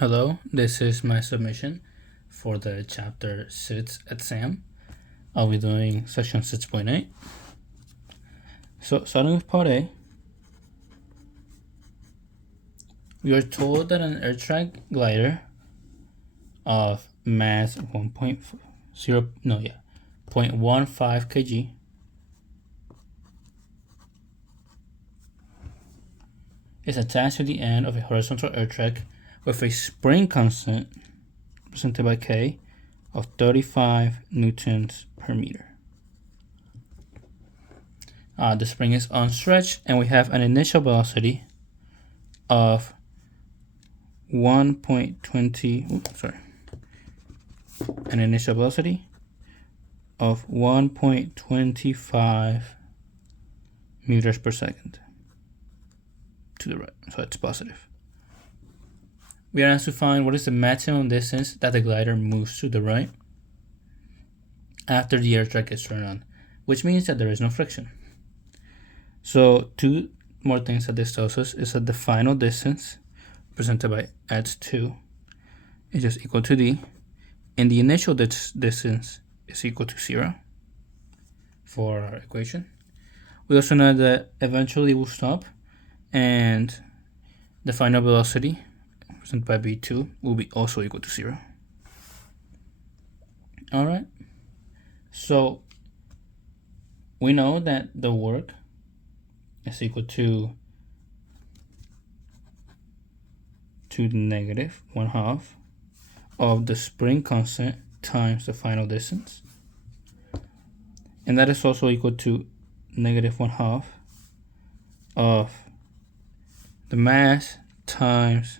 Hello, this is my submission for the Chapter 6 exam. I'll be doing Section 6.8. So, starting with Part A, we are told that an air track glider of mass 0.15 kg is attached to the end of a horizontal air track with a spring constant represented by K of 35 newtons per meter. The spring is unstretched and we have an initial velocity of 1.25 meters per second to the right, so it's positive. We are asked to find what is the maximum distance that the glider moves to the right after the air track is turned on, which means that there is no friction. So two more things that this tells us is that the final distance, represented by h2, is just equal to d, and the initial distance is equal to 0 for our equation. We also know that eventually it will stop, and the final velocity, represented by b2, will be also equal to 0. All right. So we know that the work is equal to the negative 1/2 of the spring constant times the final distance. And that is also equal to negative 1/2 of the mass times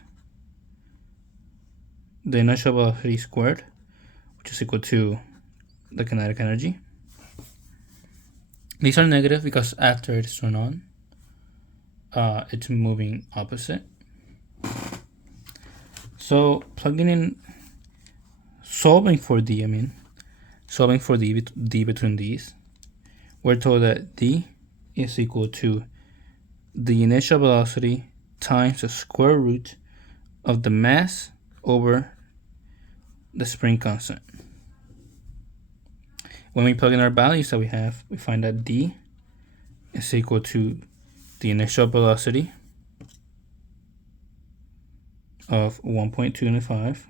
the initial velocity squared, which is equal to the kinetic energy. These are negative because after it's turned on, it's moving opposite. So plugging in, solving for d between these, we're told that d is equal to the initial velocity times the square root of the mass over the spring constant. When we plug in our values that we have, we find that d is equal to the initial velocity of 1.25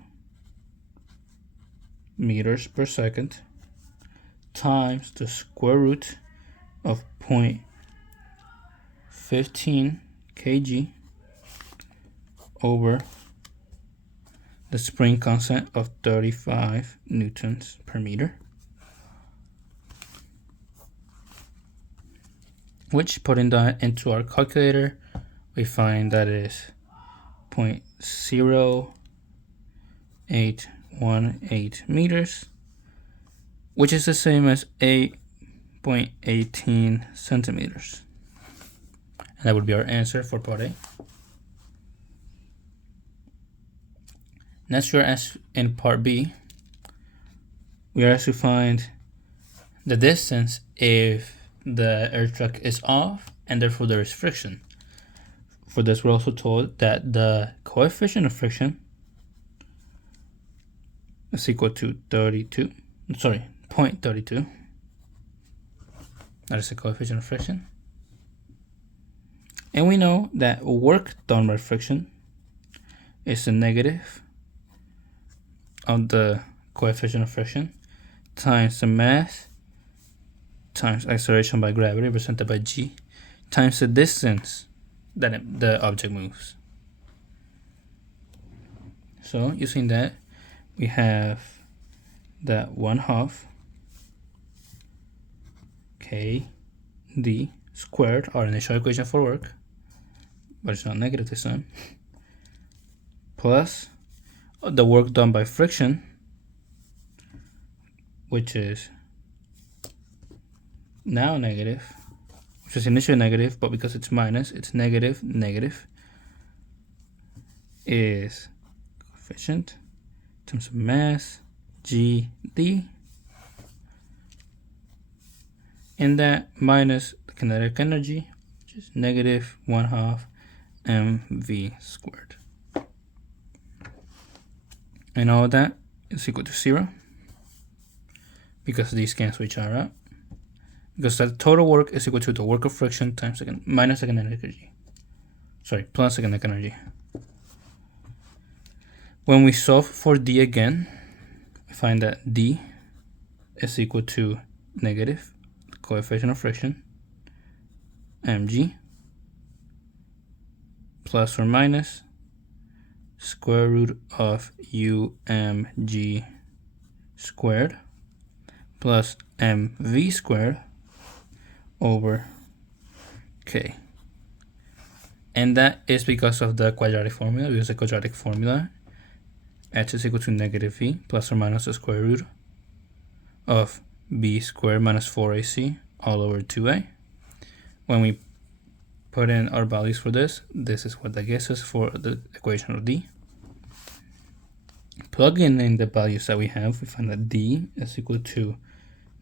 meters per second times the square root of 0.15 kg over the spring constant of 35 newtons per meter, which, putting that into our calculator, we find that it is 0.0818 meters, which is the same as 8.18 centimeters. And that would be our answer for part A. Next, we are asked in part B, we are asked to find the distance if the air track is off and therefore there is friction. For this, we're also told that the coefficient of friction is equal to 0.32. That is the coefficient of friction. And we know that work done by friction is the negative of the coefficient of friction times the mass times acceleration by gravity, represented by g, times the distance that the object moves. So using that, we have that 1/2 kd squared, our initial equation for work, but it's not negative this time, plus the work done by friction, which is now negative, which is initially negative, but because it's minus, it's negative, is coefficient in terms of mass, gd, and that minus the kinetic energy, which is negative 1/2 mv squared. And all that is equal to 0 because these cancel each other out. Because the total work is equal to the work of friction times minus the kinetic energy. Sorry, plus the kinetic energy. When we solve for D again, we find that D is equal to negative coefficient of friction, mg, plus or minus square root of umg squared plus mv squared over k. And that is because of the quadratic formula. We use the quadratic formula. H is equal to negative v plus or minus the square root of b squared minus 4ac all over 2a. When we put in our values for this is what that gets us for the equation of D. Plugging in the values that we have, we find that D is equal to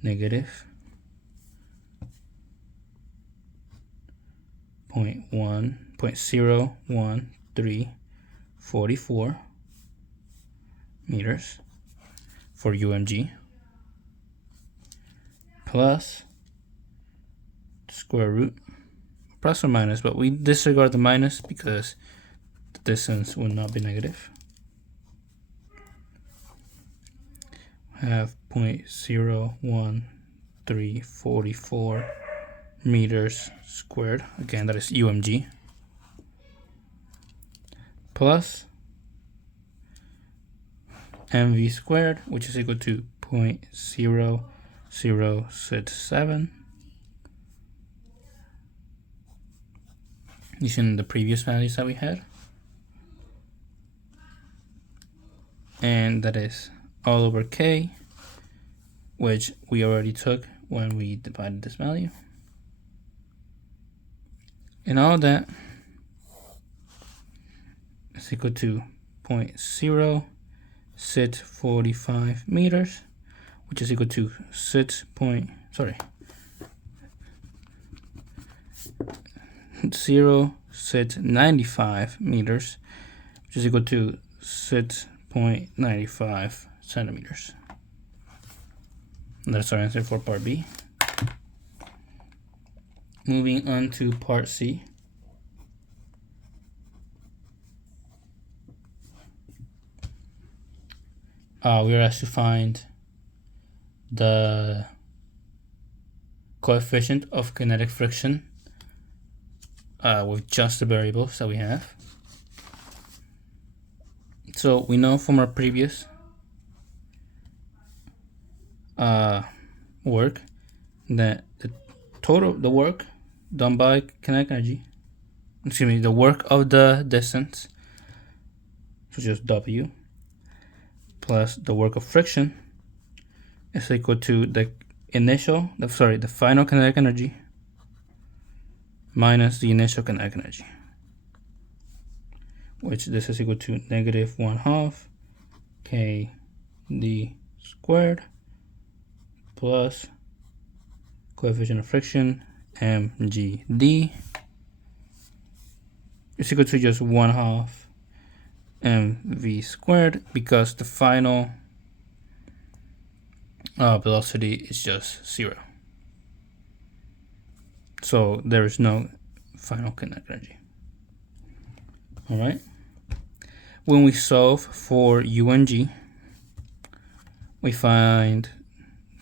negative 0.01344 meters for UMG plus square root, plus or minus, but we disregard the minus because the distance will not be negative. Have 0.01344 meters squared. Again, that is UMG plus mv squared, which is equal to 0.0067 using the previous values that we had, and that is all over k, which we already took when we divided this value. And all that is equal to 0.0645 meters, which is equal to 0.695 meters, which is equal to 6.95 centimeters. And that's our answer for part B. Moving on to part C. We are asked to find the coefficient of kinetic friction with just the variables that we have. So we know from our previous work that the work done by kinetic energy, the work of the distance, which is W, plus the work of friction is equal to the final kinetic energy minus the initial kinetic energy, which this is equal to negative 1/2 kd squared plus coefficient of friction mgd is equal to just 1/2 mv squared, because the final velocity is just 0. So there is no final kinetic energy. All right. When we solve for U and G, we find,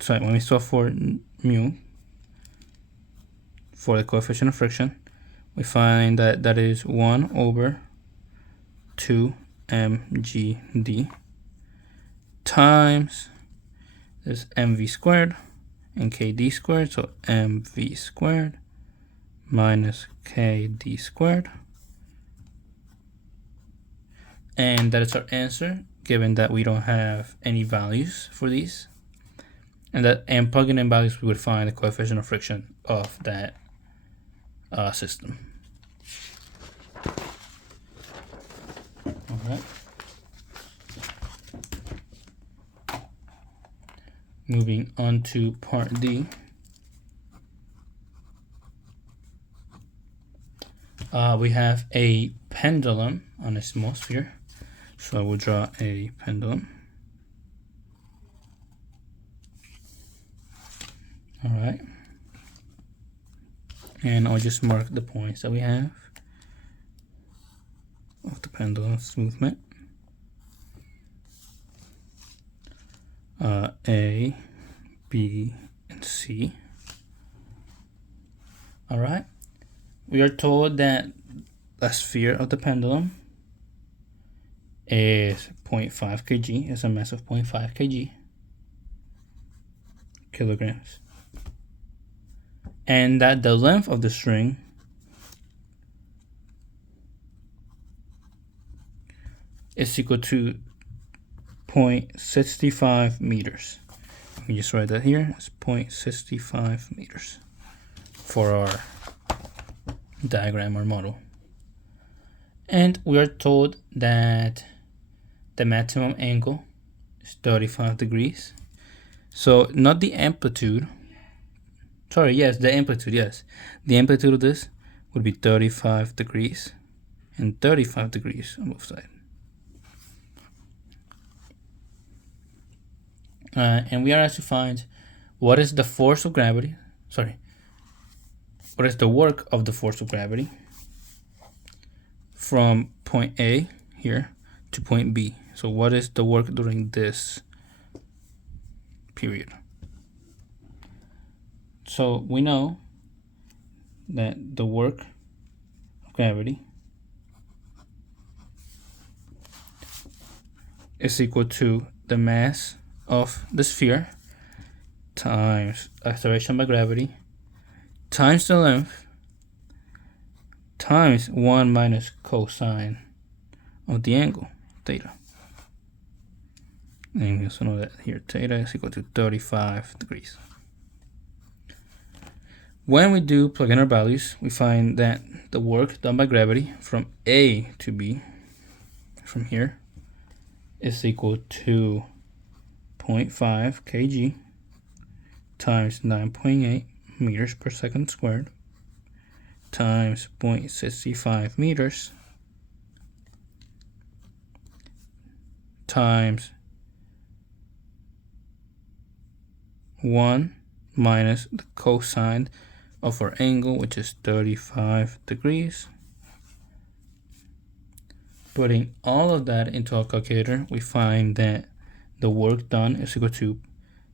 when we solve for mu, for the coefficient of friction, we find that that is 1 over 2 mgd times this mv squared and kd squared, so mv squared minus kd squared, and that is our answer, given that we don't have any values for these, and plugging in values, we would find the coefficient of friction of that system. All right. Moving on to part D. We have a pendulum on a small sphere. So I will draw a pendulum. All right. And I'll just mark the points that we have of the pendulum's movement. A, B, and C. All right. We are told that a sphere of the pendulum is 0.5 kg, is a mass of 0.5 kg, kilograms. And that the length of the string is equal to 0.65 meters. Let me just write that here. It's 0.65 meters for our diagram or model. And we are told that the maximum angle is 35 degrees. So not the amplitude. Sorry, yes, the amplitude, yes. The amplitude of this would be 35 degrees and 35 degrees on both sides. And we are asked to find what is the force of gravity, what is the work of the force of gravity from point A here to point B. So what is the work during this period? So we know that the work of gravity is equal to the mass of the sphere times acceleration by gravity times the length times 1 minus cosine of the angle, theta. And we also know that here theta is equal to 35 degrees. When we do plug in our values, we find that the work done by gravity from A to B, from here, is equal to 0.5 kg times 9.8 meters per second squared times 0.65 meters times 1 minus the cosine of our angle, which is 35 degrees. Putting all of that into our calculator, we find that the work done is equal to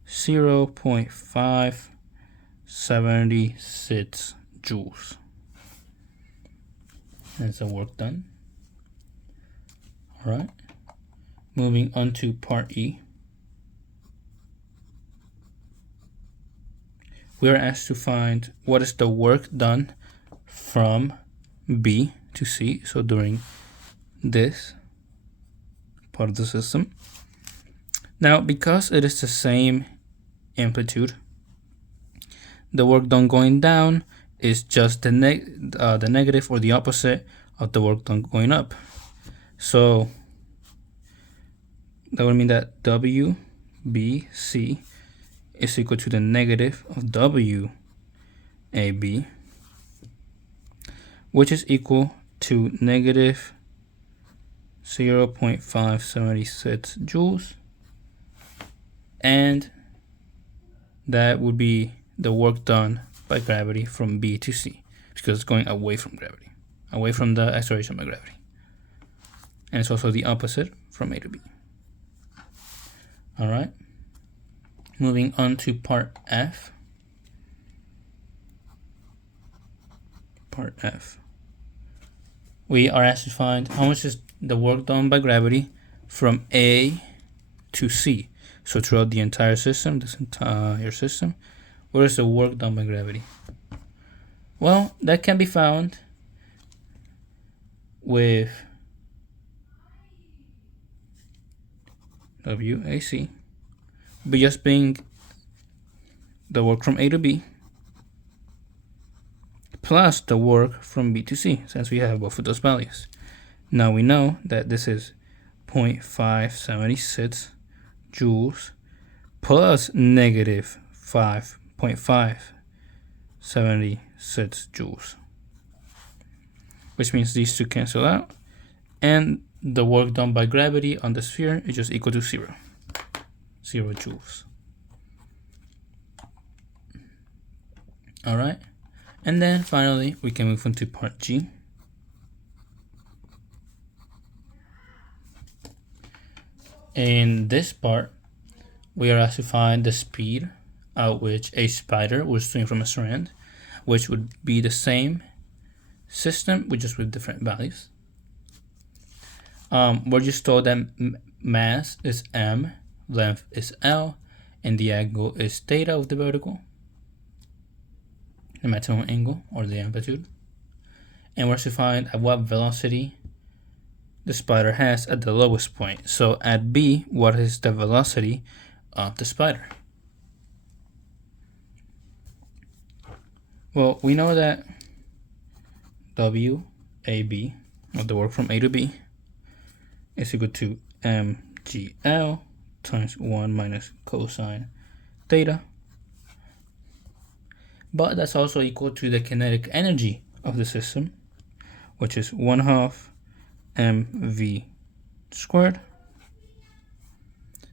0.576 joules. That's the work done. All right. Moving on to part E. We are asked to find what is the work done from B to C, so during this part of the system. Now, because it is the same amplitude, the work done going down is just the negative or the opposite of the work done going up. So that would mean that WBC is equal to the negative of WAB, which is equal to negative 0.576 joules, and that would be the work done by gravity from B to C, because it's going away from gravity, away from the acceleration by gravity. And it's also the opposite from A to B. All right. Moving on to part F. Part F. We are asked to find how much is the work done by gravity from A to C. So throughout the entire system, this entire system, what is the work done by gravity? Well, that can be found with WAC by just being the work from A to B plus the work from B to C, since we have both of those values. Now we know that this is 0.576 joules plus negative 5.576 joules, which means these two cancel out, and the work done by gravity on the sphere is just equal to 0 joules. All right, and then finally we can move on to part G. In this part, we are asked to find the speed at which a spider will swing from a strand, which would be the same system, just with different values. We're just told that mass is m, length is l, and the angle is theta of the vertical, the maximum angle or the amplitude. And we're asked to find at what velocity the spider has at the lowest point. So at B, what is the velocity of the spider? Well, we know that WAB, or the work from A to B, is equal to mgl times 1 minus cosine theta. But that's also equal to the kinetic energy of the system, which is 1/2 mv squared.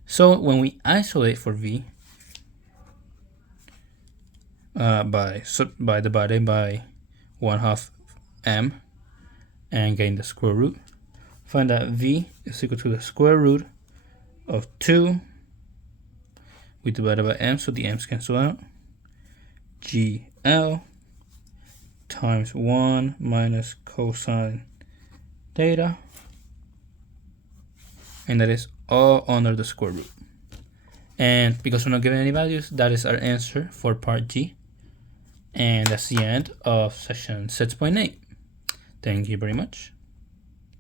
So when we isolate for v by dividing by 1/2 m and getting the square root, find that v is equal to the square root of 2. We divide by m, so the m's cancel out. GL times 1 minus cosine theta, and that is all under the square root. And because we're not given any values, that is our answer for part G. And that's the end of section 6.8. Thank you very much.